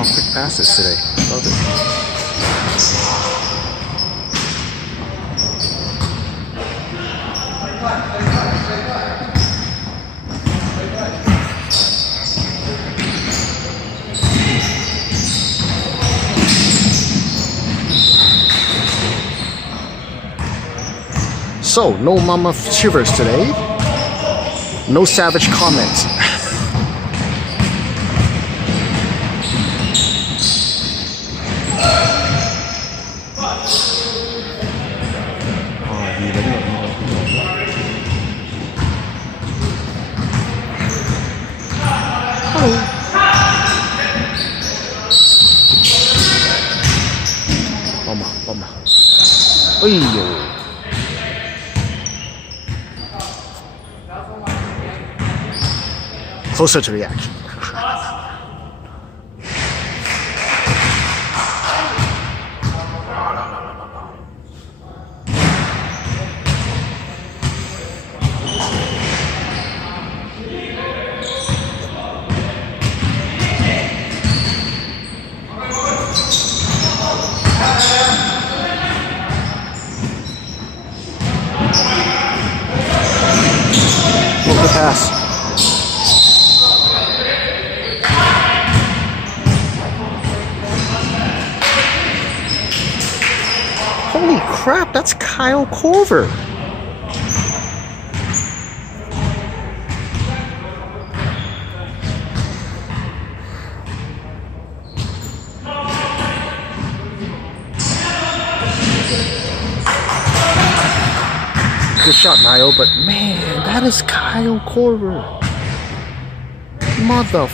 Wow, quick passes today. Love it. So, no Mama Shivers today. No savage comments. Mama. Ay, closer to the action. Look the pass. Holy crap, that's Kyle Korver. Good shot, Niall, but man, that is Kyle Korver. Mother.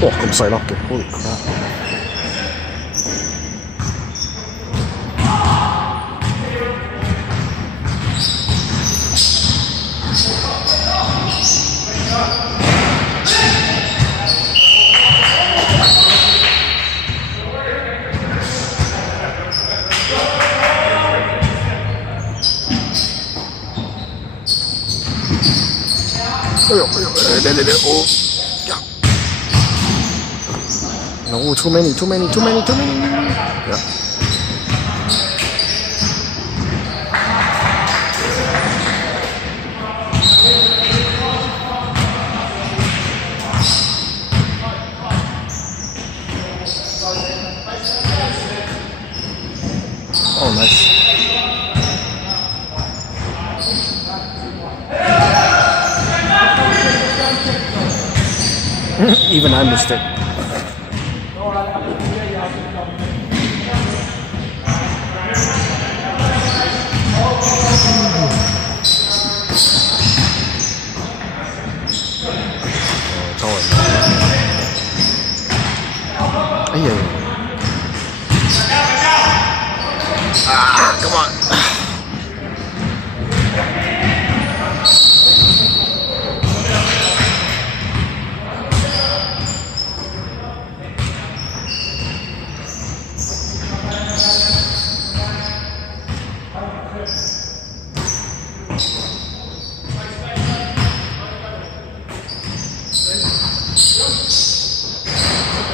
Oh, kom seg lakke. Holy crap. No, too many. Yeah. Oh, nice. Even I missed it. Come on.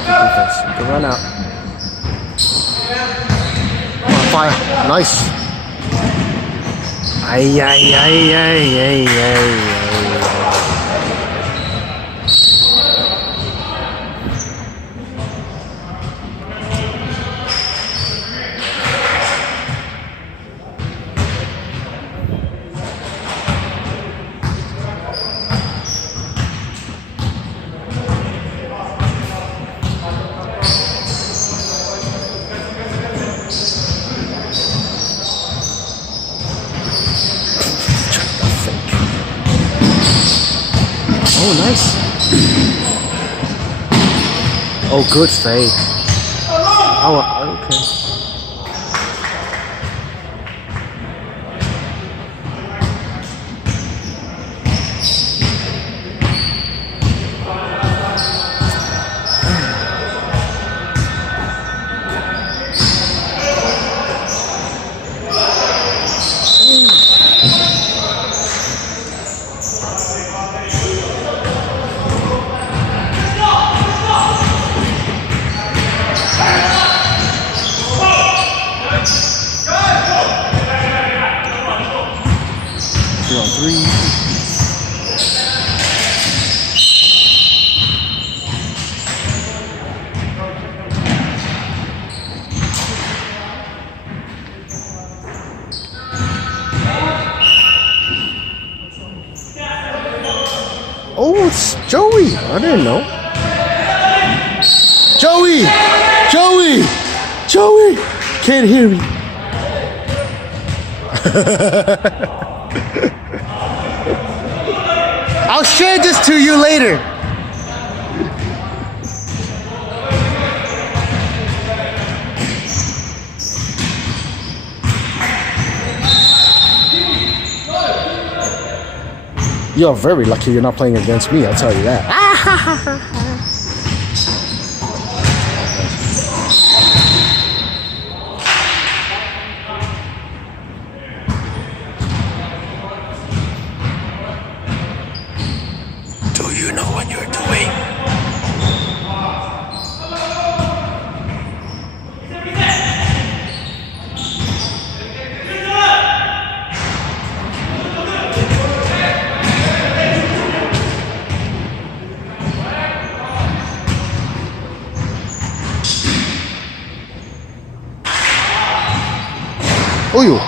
Defense. The run out. Fire. Nice. Ay. Oh, nice. Oh, good fake. Oh, okay. I didn't know. Joey! Joey! Joey! Can't hear me. I'll share this to you later. You're very lucky you're not playing against me, I'll tell you that. Do you know what you're doing? Oyo.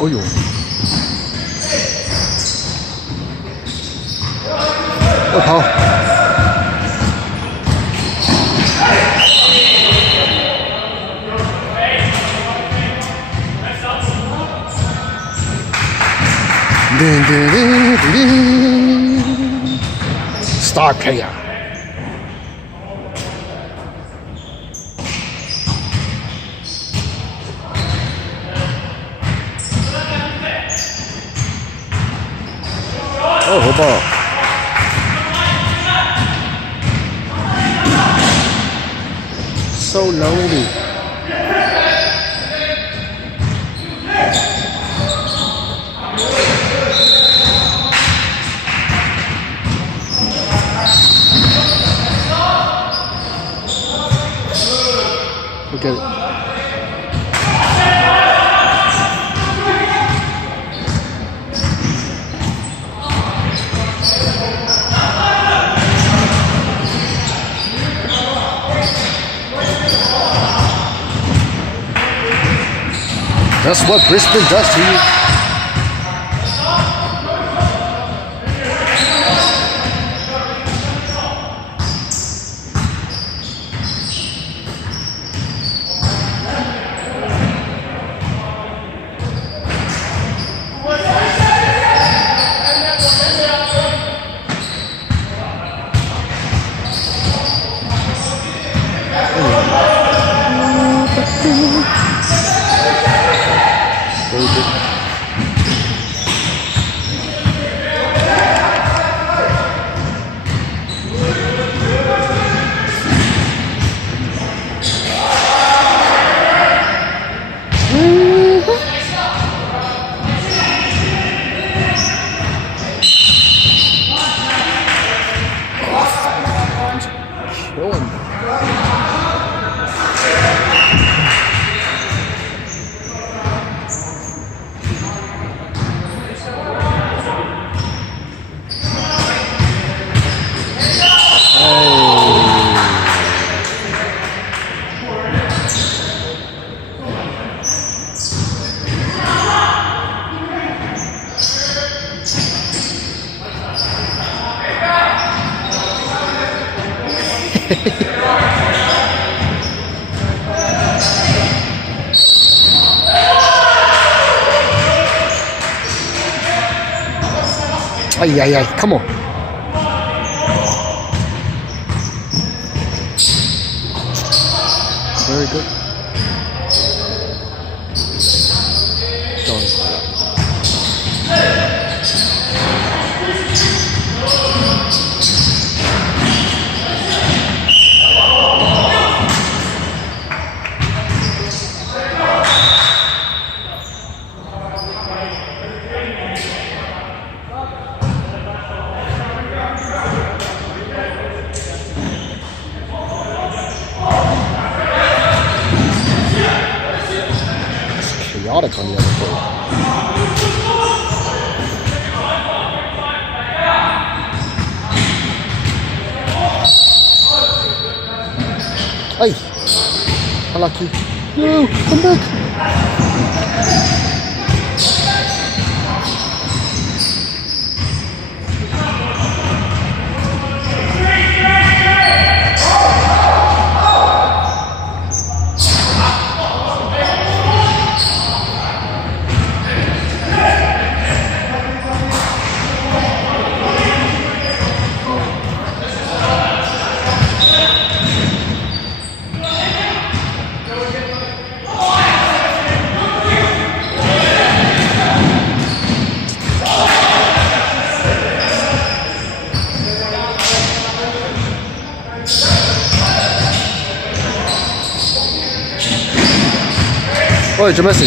Oyo. Oh,跑。Star player. Oh, hop ball. So lonely. Look at it. That's what Brisbane does to you. Ay, ay, ay, come on. Very good. click on the other ball. Hey, unlucky. No, come back. Oi,做咩事？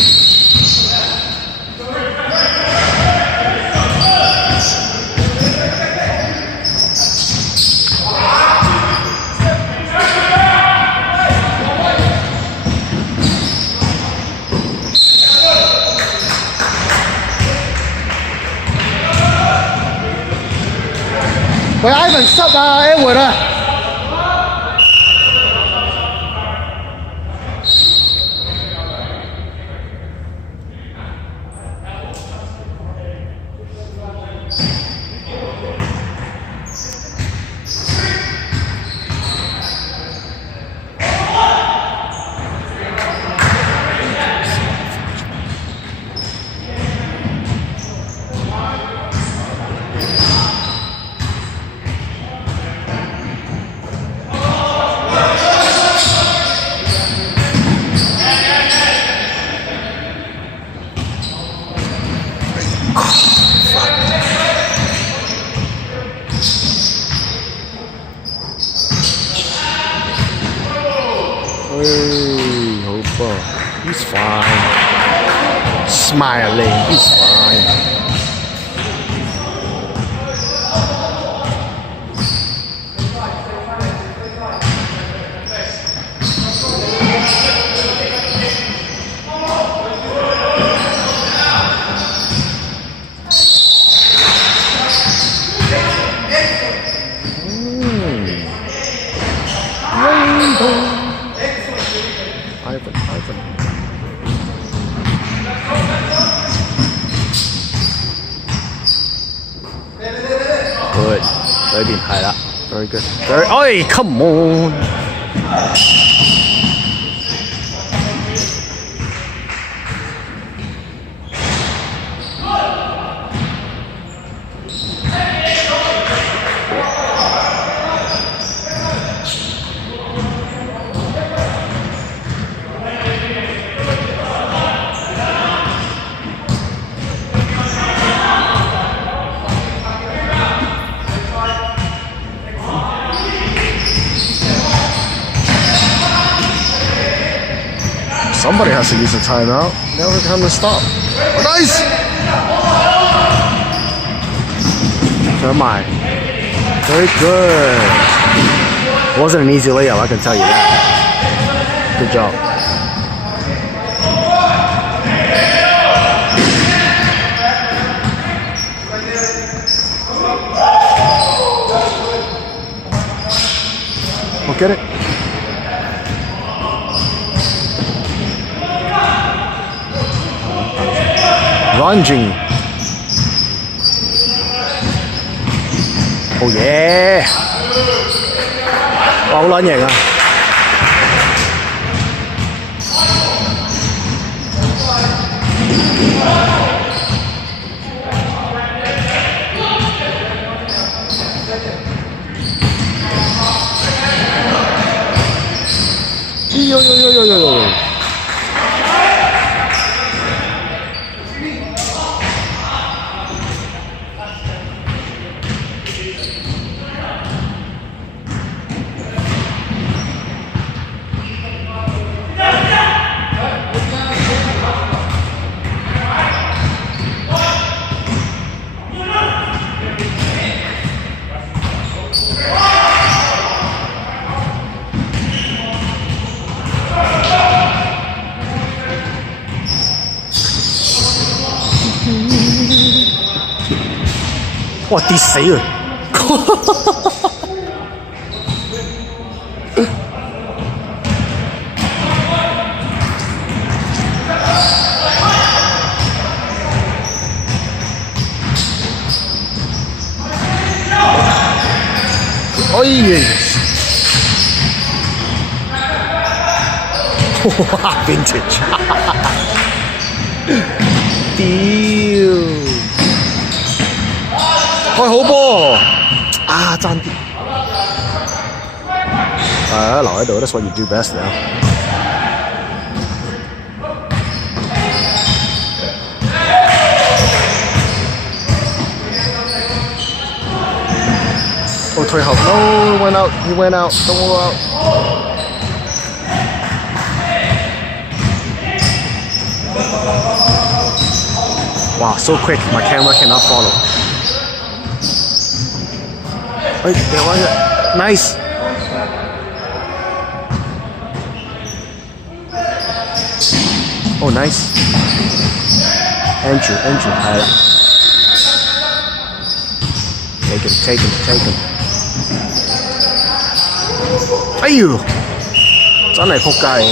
喂，Ivan 濕啊 ，Edward 啊！Hey, Hooper. He's fine. Smiling. He's fine. Ivan. Good. Very 變係啦 ，very good. Very. Oi, come on. Somebody has to use a timeout. Now we're time to stop. Oh, nice! Come on. Very good. It wasn't an easy layup, I can tell you that. Good job. We'll get it. Lunging. Oh yeah! 哇，好撚型啊！呦！哇跌死佢！哎呀！哇 ，vintage！ 屌！喂，好波啊，爭啲！留喺度 ，that's what you do best now。哦，退後 ，no went out， he went out，don't go out。Wow, so quick, my camera cannot follow. Wait, there was it. Nice. Oh, nice. Andrew, 係啦。Take him. 哎呦，真係仆街嚟嘅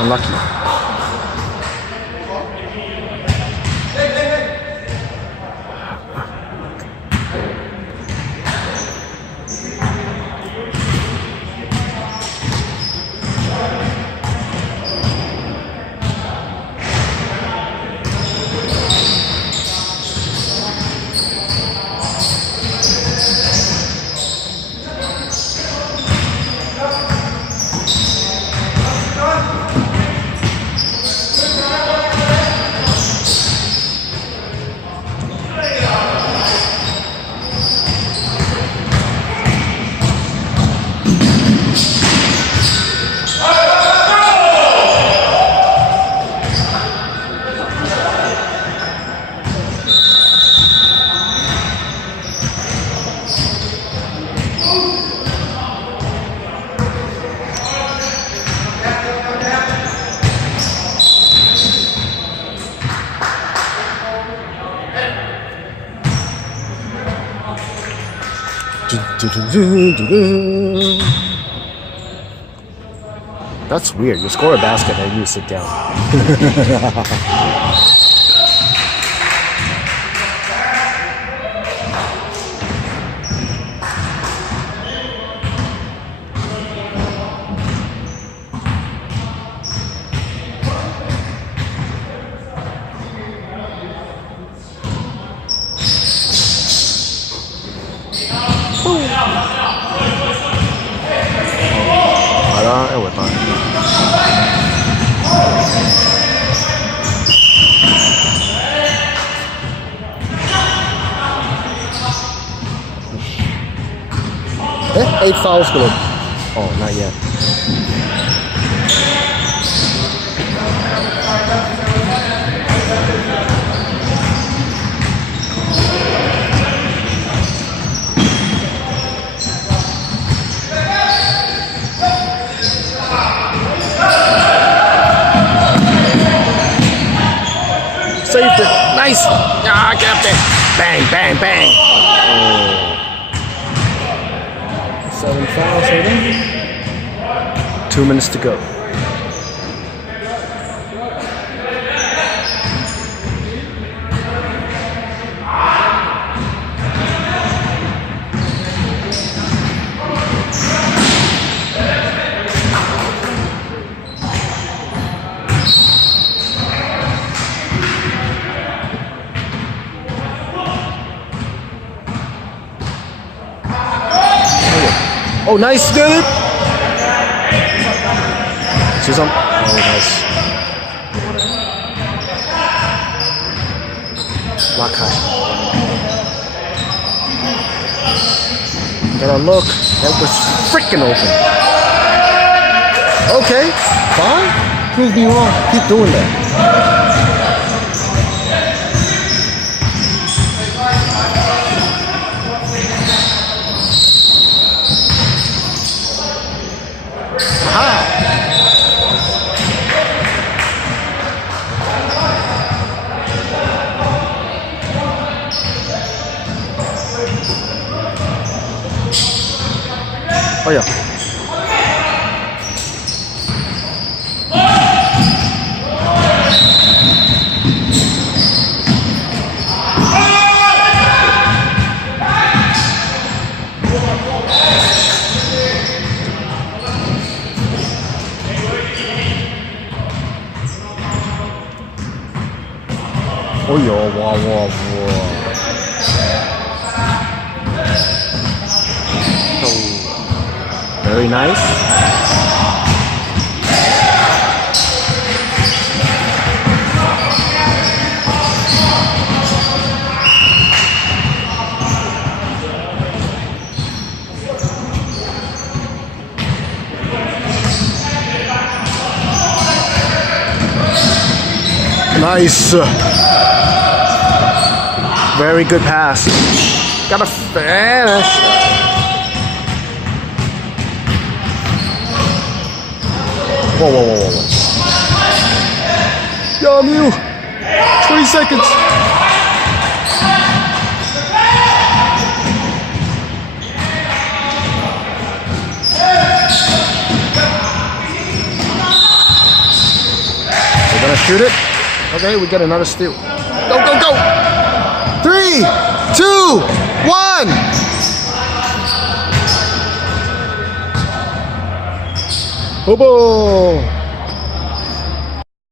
，unlucky。That's weird. You score a basket and you sit down. Eight fouls group. Oh, not yet. Saved it. Nice. Ah, kept it. Bang, bang, bang. Oh. 7 fouls, maybe? 2 minutes to go. Oh, nice, dude! See some? Oh, nice. Black high. Gotta look. That was freaking open. Okay, fine. Prove me wrong. Keep doing that. Oh yeah. Oh yeah, wow. So, very nice. Nice. Very good pass. Gotta finish. Whoa. Yo, Mew. 20 seconds. We're gonna shoot it. Okay, we get another steal. Go. 3, 2, 1. Oh, boy.